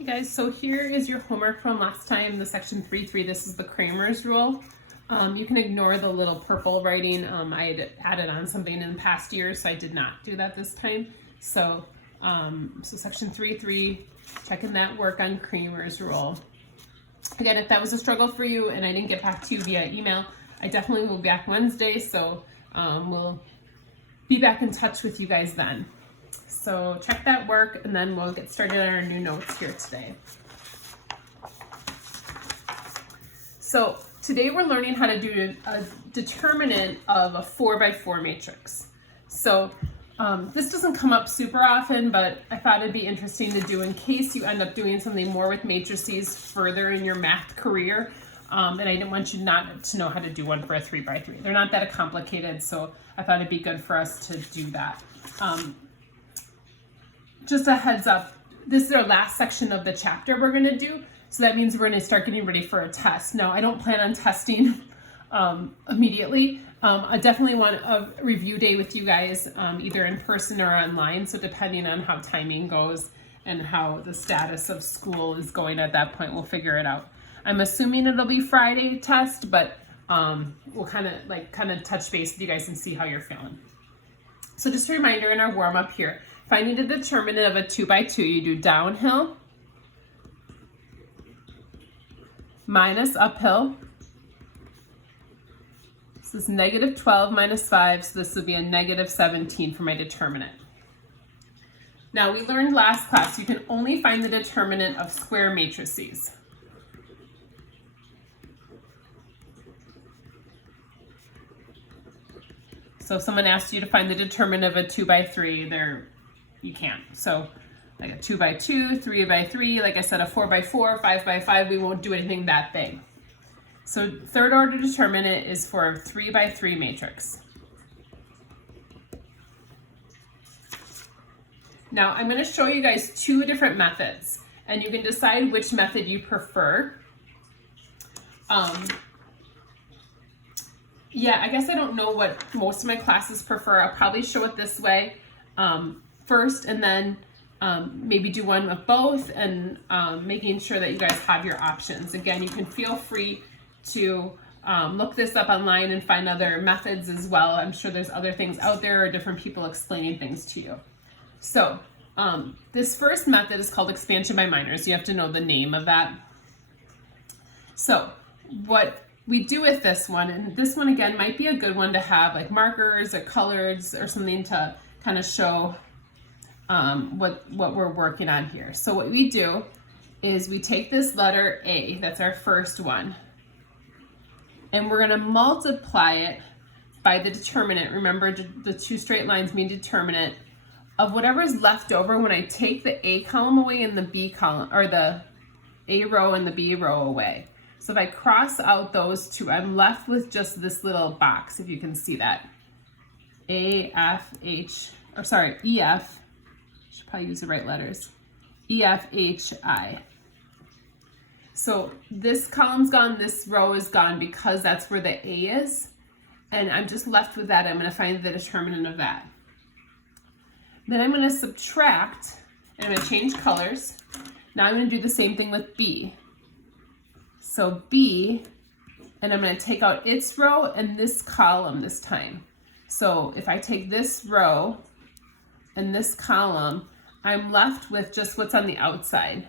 Hey guys, so here is your homework from last time, the section 3.3. This is the Cramer's rule. You can ignore the little purple writing. I had added on something in past years, so I did not do that this time. So, section 3.3, checking that work on Cramer's rule. Again, if that was a struggle for you and I didn't get back to you via email, I definitely will be back Wednesday, so we'll be back in touch with you guys then. So check that work and then we'll get started on our new notes here today. So today we're learning how to do a determinant of a 4x4 matrix. So this doesn't come up super often, but I thought it'd be interesting to do in case you end up doing something more with matrices further in your math career. And I didn't want you not to know how to do one for a 3x3. They're not that complicated, so I thought it'd be good for us to do that. Just a heads up, this is our last section of the chapter we're going to do, so that means we're going to start getting ready for a test. Now, I don't plan on testing immediately. I definitely want a review day with you guys, either in person or online, so depending on how timing goes and how the status of school is going at that point, we'll figure it out. I'm assuming it'll be Friday test, but we'll kind of touch base with you guys and see how you're feeling. So just a reminder in our warm-up here, finding the determinant of a 2x2, you do downhill minus uphill. This is negative 12 minus 5, so this would be a negative 17 for my determinant. Now, we learned last class you can only find the determinant of square matrices. So if someone asks you to find the determinant of a 2x3, you can't. So like a 2x2, 3x3, like I said, a 4x4, 5x5, we won't do anything that big. So third order determinant is for a 3x3 matrix. Now I'm going to show you guys two different methods, and you can decide which method you prefer. Yeah, I guess I don't know what most of my classes prefer. I'll probably show it this way first, and then maybe do one of both, and making sure that you guys have your options. Again, you can feel free to look this up online and find other methods as well. I'm sure there's other things out there or different people explaining things to you. So this first method is called expansion by minors. You have to know the name of that. So what we do with this one, and this one again might be a good one to have like markers or colors or something to kind of show what we're working on here. So what we do is we take this letter A, that's our first one, and we're going to multiply it by the determinant. Remember, the two straight lines mean determinant of whatever is left over when I take the A column away and the B column, or the A row and the B row away. So if I cross out those two, I'm left with just this little box, if you can see that. E, F, should probably use the right letters. E, F, H, I. So this column's gone, this row is gone because that's where the A is. And I'm just left with that. I'm going to find the determinant of that. Then I'm going to subtract, and I'm going to change colors. Now I'm going to do the same thing with B. So B, and I'm going to take out its row and this column this time. So if I take this row and this column, I'm left with just what's on the outside.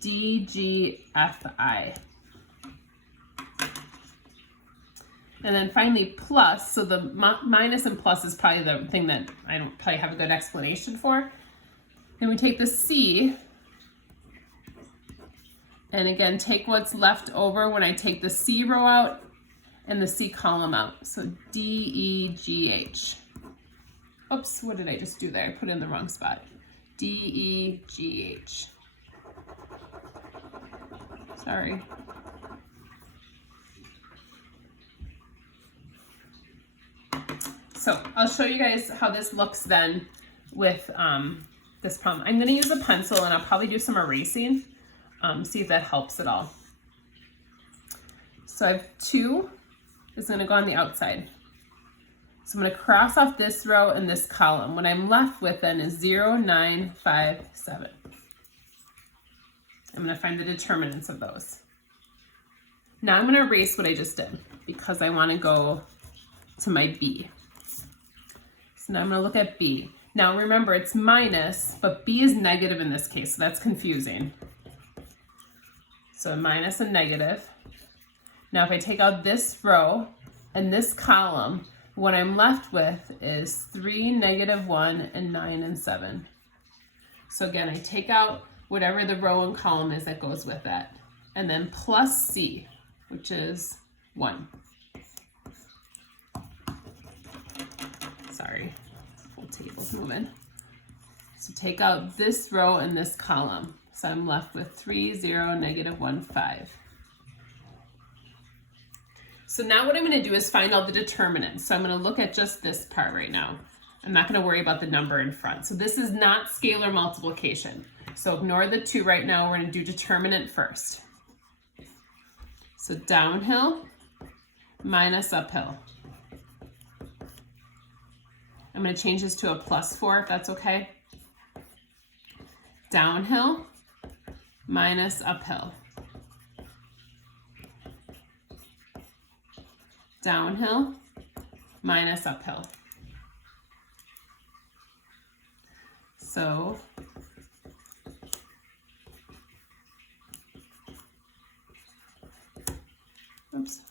D, G, F, I. And then finally plus, so the minus and plus is probably the thing that I don't probably have a good explanation for. Then we take the C, and again, take what's left over when I take the C row out and the C column out. So D, E, G, H. Oops, what did I just do there? I put it in the wrong spot. D, E, G, H. Sorry. So I'll show you guys how this looks then with this problem. I'm going to use a pencil and I'll probably do some erasing. See if that helps at all. So I have 2 is going to go on the outside. So I'm going to cross off this row and this column. What I'm left with then is 0, 9, 5, 7. I'm going to find the determinants of those. Now I'm going to erase what I just did because I want to go to my B. So now I'm going to look at B. Now remember, it's minus, but B is negative in this case, so that's confusing. So a minus and negative. Now if I take out this row and this column, what I'm left with is 3, -1, and 9 and 7. So again, I take out whatever the row and column is that goes with that. And then plus C, which is 1. Sorry, whole table's moving. So take out this row and this column. So I'm left with 3, 0, -1, 5. So now what I'm going to do is find all the determinants. So I'm going to look at just this part right now. I'm not going to worry about the number in front. So this is not scalar multiplication. So ignore the 2 right now. We're going to do determinant first. So downhill minus uphill. I'm going to change this to a +4 if that's okay. Downhill minus uphill. Downhill minus uphill. So oops.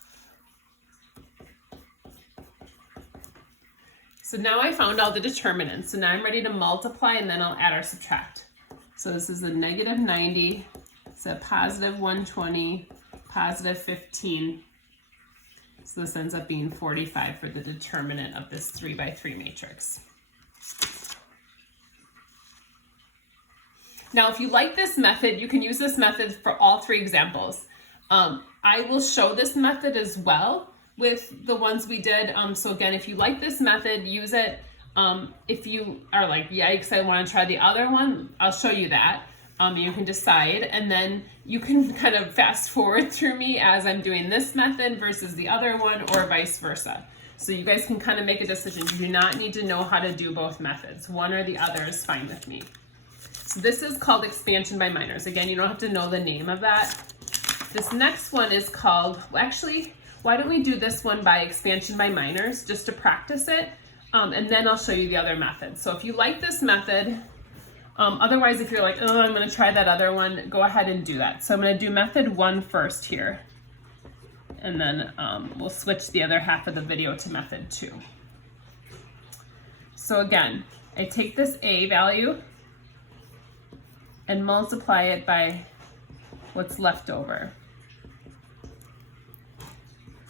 So now I found all the determinants. So now I'm ready to multiply and then I'll add or subtract. So this is a -90, it's a +120, +15. So this ends up being 45 for the determinant of this 3 by 3 matrix. Now, if you like this method, you can use this method for all 3 examples. I will show this method as well with the ones we did. So again, if you like this method, use it. If you are like, yikes, I want to try the other one, I'll show you that. You can decide, and then you can kind of fast forward through me as I'm doing this method versus the other one, or vice versa. So you guys can kind of make a decision. You do not need to know how to do both methods. One or the other is fine with me. So this is called expansion by minors. Again, you don't have to know the name of that. This next one is called, well, actually, why don't we do this one by expansion by minors just to practice it, and then I'll show you the other method. So if you like this method, otherwise if you're like, oh, I'm going to try that other one, go ahead and do that. So I'm going to do method 1 first here, and then we'll switch the other half of the video to method 2. So again, I take this A value and multiply it by what's left over.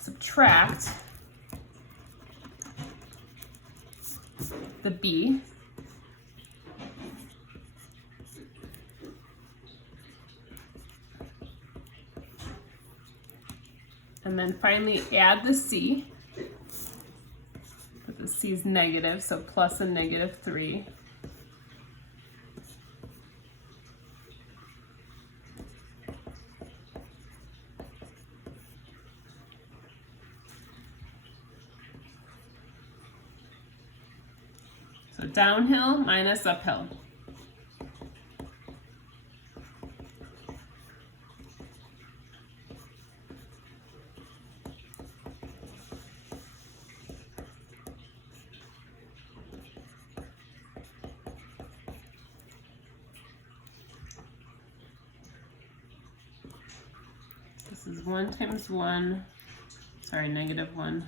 Subtract the B, and then finally add the C, but the C is negative, so plus a -3. So downhill minus uphill. This is 1 times 1, sorry, -1.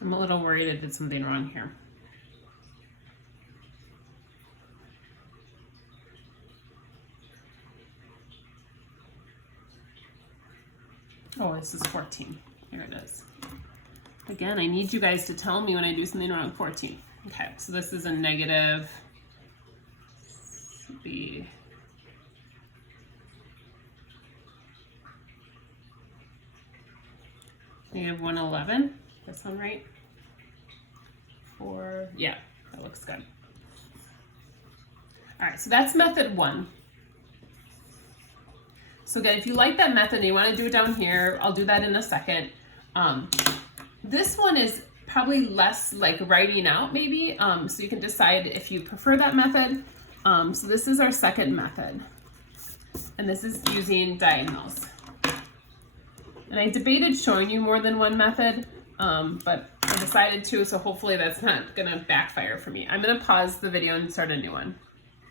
I'm a little worried I did something wrong here. Oh, this is 14. Here it is. Again, I need you guys to tell me when I do something wrong. 14. Okay, so this is a negative B. -111. This one right? 4. Yeah, that looks good. All right, so that's method 1. So again, if you like that method and you want to do it down here, I'll do that in a second. This one is probably less like writing out maybe, so you can decide if you prefer that method. So this is our second method, and this is using diagonals. And I debated showing you more than one method, but I decided to, so hopefully that's not gonna backfire for me. I'm gonna pause the video and start a new one.